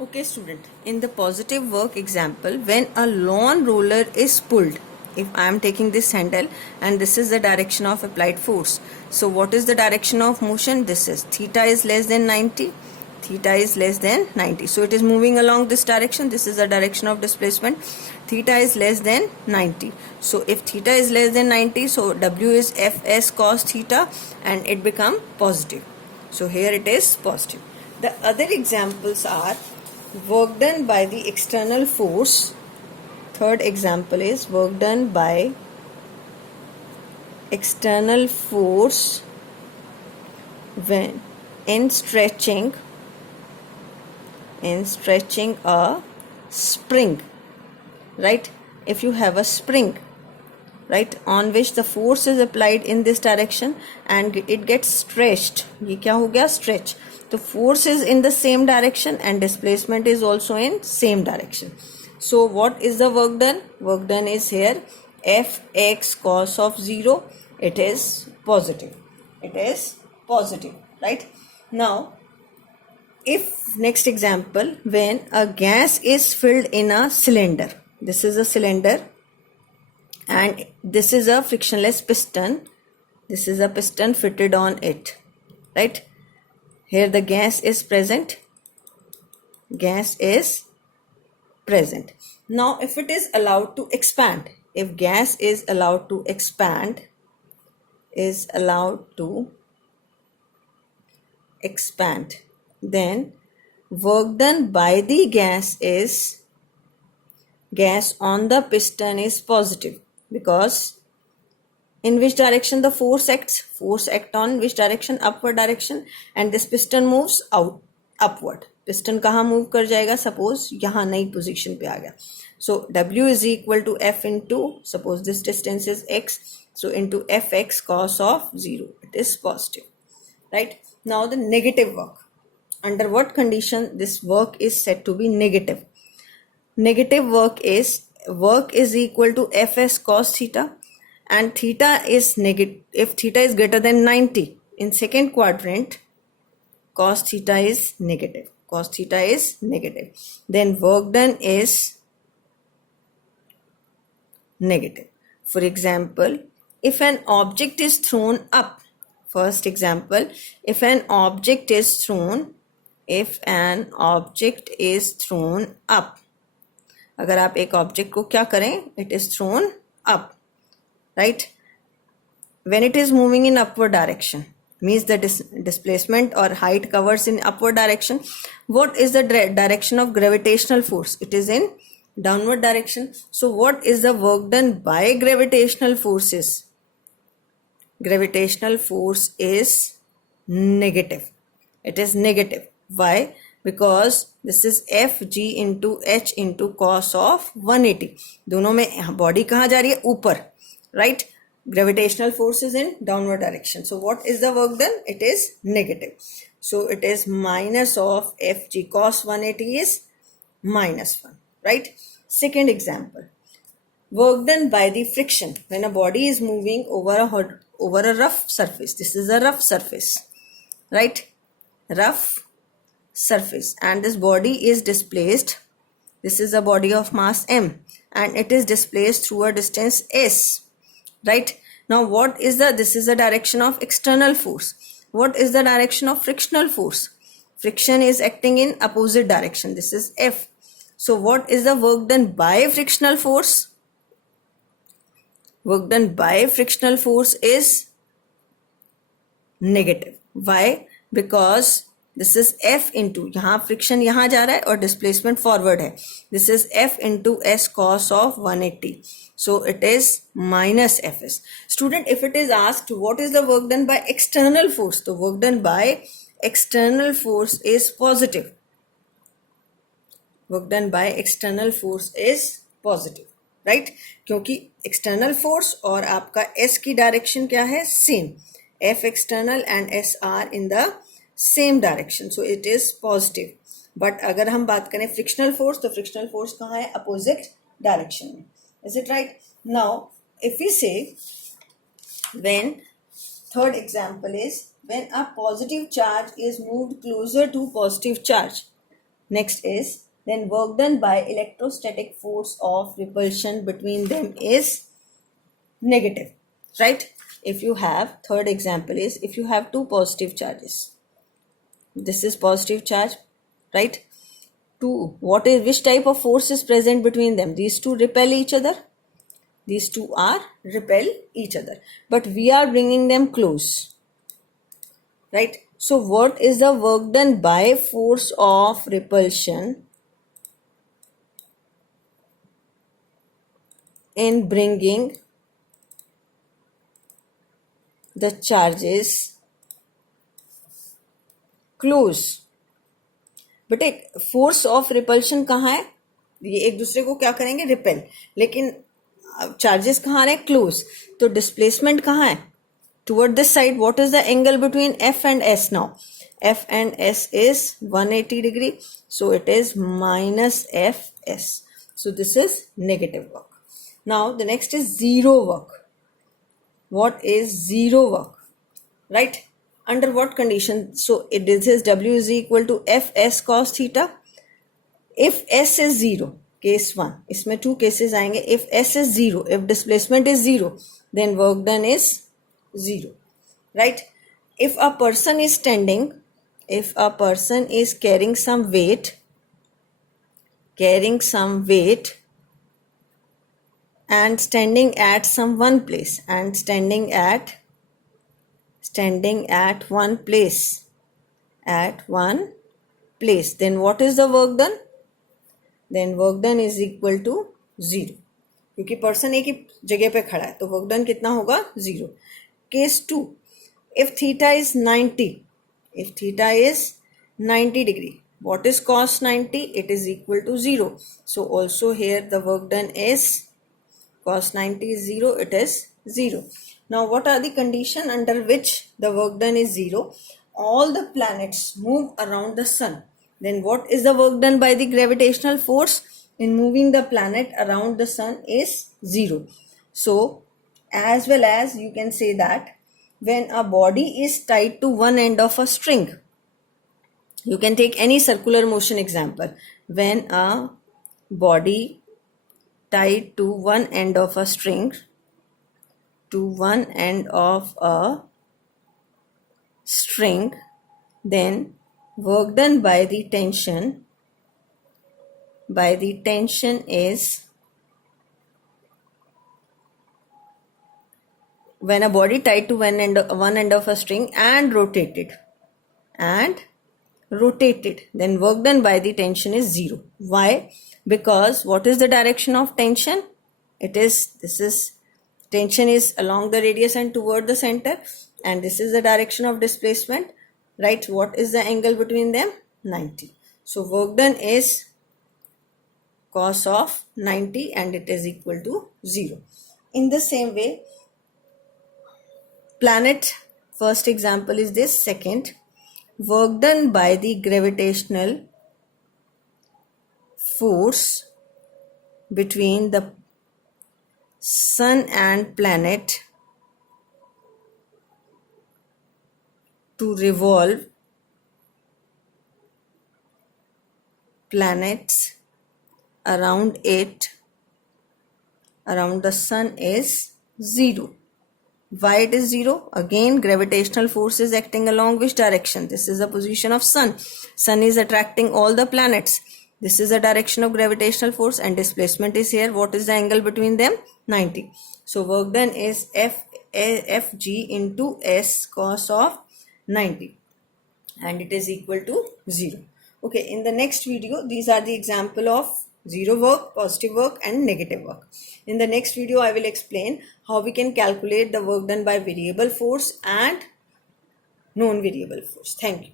Okay, student, in the positive work example, when a lawn roller is pulled, if I am taking this handle and this is the direction of applied force, so what is the direction of motion? This is theta is less than 90, theta is less than 90, so it is moving along this direction. This is the direction of displacement. Theta is less than 90, so if theta is less than 90, so W is Fs cos theta and it become positive. So here it is positive. The other examples are work done by the external force. Third example is work done by external force when in stretching a spring, right? If you have a spring, right, on which the force is applied in this direction and it gets stretched, ये क्या हो गया? Stretch. The force is in the same direction and displacement is also in same direction. So what is the work done? Work done is here Fx cos of 0. It is positive. It is positive, right? Now, if next example, when a gas is filled in a cylinder, this is a cylinder and this is a frictionless piston. This is a piston fitted on it, right? Here the gas is present. Gas is present. Now if it is allowed to expand, if gas is allowed to expand, then work done by the gas on the piston is positive, because in which direction the force acts? Force act on which direction? Upward direction, and this piston moves out upward. Piston कहाँ move कर जाएगा? Suppose यहाँ नई position पे आ गया. So W is equal to F into, suppose this distance is X, so into Fx cos of 0. It is positive, right? Now the negative work. Under what condition this work is said to be negative? Negative work is equal to Fs cos theta, and theta is negative. If theta is greater than 90 in second quadrant, cos theta is negative. Then work done is negative. For example, if an object is thrown up, first example, if an object is thrown up, अगर आप एक object को क्या करें, it is thrown up, right? When it is moving in upward direction, means the displacement or height covers in upward direction. What is the direction of gravitational force? It is in downward direction. So what is the work done by gravitational forces? Gravitational force is negative. It is negative. Why? Because this is Fg into H into cos of 180. दोनों में body कहाँ जा रही है? ऊपर, right? Gravitational force is in downward direction. So what is the work done? It is negative. So it is minus of Fg cos 180 is minus 1, right? Second example. Work done by the friction when a body is moving over a rough surface. This is a rough surface, right? Rough surface, and this body is displaced. This is a body of mass m and it is displaced through a distance s, right? Now what is this is the direction of external force. What is the direction of frictional force? Friction is acting in opposite direction. This is F. So what is the work done by frictional force? Work done by frictional force is negative. Why? Because this is F into, यहाँ friction यहाँ जा रहा है और displacement forward है. This is F into S cos of 180. So it is minus Fs. Student, if it is asked what is the work done by external force, the work done by external force is positive. Work done by external force is positive, right? क्योंकि external force और आपका S की direction क्या है? Same. F external and S are in the same direction, so it is positive. But अगर हम बात करें frictional force, तो frictional force कहाँ है? Opposite direction में. Is it right? Now, if we say, when third example is when a positive charge is moved closer to positive charge, Next is, then work done by electrostatic force of repulsion between them is negative, right? If you have, third example is, if you have two positive charges, this is positive charge, right? Two, which type of force is present between them? These two repel each other. These two are repel each other, but we are bringing them close, right? So what is the work done by force of repulsion in bringing the charges close? बेटे force of repulsion कहाँ है? ये एक दूसरे को क्या करेंगे? Repel, लेकिन चार्जेस कहाँ आ रहे हैं? क्लोज. तो डिस्प्लेसमेंट कहाँ है? Toward this side. What is the angle between F and S now? F and S is 180 degree, so it is minus F S. So this is negative work. Now the next is zero work. What is zero work, right? Under what condition? So this is W is equal to Fs cos theta. If S is zero, case 1, इसमें two cases आएंगे. If S is zero, if displacement is zero, then work done is zero, right? If a person is standing, if a person is carrying some weight, and standing at some one place, and standing at one place, then what is the work done? Then work done is equal to zero, क्योंकि person एक ही जगह पे खड़ा है, तो work done कितना होगा? Zero. Case 2, if theta is 90, degree, what is cos 90? It is equal to 0. So also here the work done is, cos 90 is 0, it is 0. Now what are the condition under which the work done is 0? All the planets move around the sun. Then what is the work done by the gravitational force in moving the planet around the sun is 0. So as well as you can say that when a body is tied to one end of a string, you can take any circular motion example. When a body tied to one end of a string, then work done by the tension is, when a body tied to one end of a string and rotated, then work done by the tension is 0. Why? Because what is the direction of tension? Tension is along the radius and toward the center, and this is the direction of displacement, right? What is the angle between them? 90. So work done is cos of 90 and it is equal to 0. In the same way, planet, first example is this. Second, work done by the gravitational force between the sun and planet to revolve planets around the sun is 0. Why it is 0? Again, gravitational force is acting along which direction? This is the position of sun. Sun is attracting all the planets. This is the direction of gravitational force, and displacement is here. What is the angle between them? 90. So work done is Fg into S cos of 90, and it is equal to 0. Okay, in the next video, these are the example of zero work, positive work and negative work. In the next video, I will explain how we can calculate the work done by variable force and non-variable force. Thank you.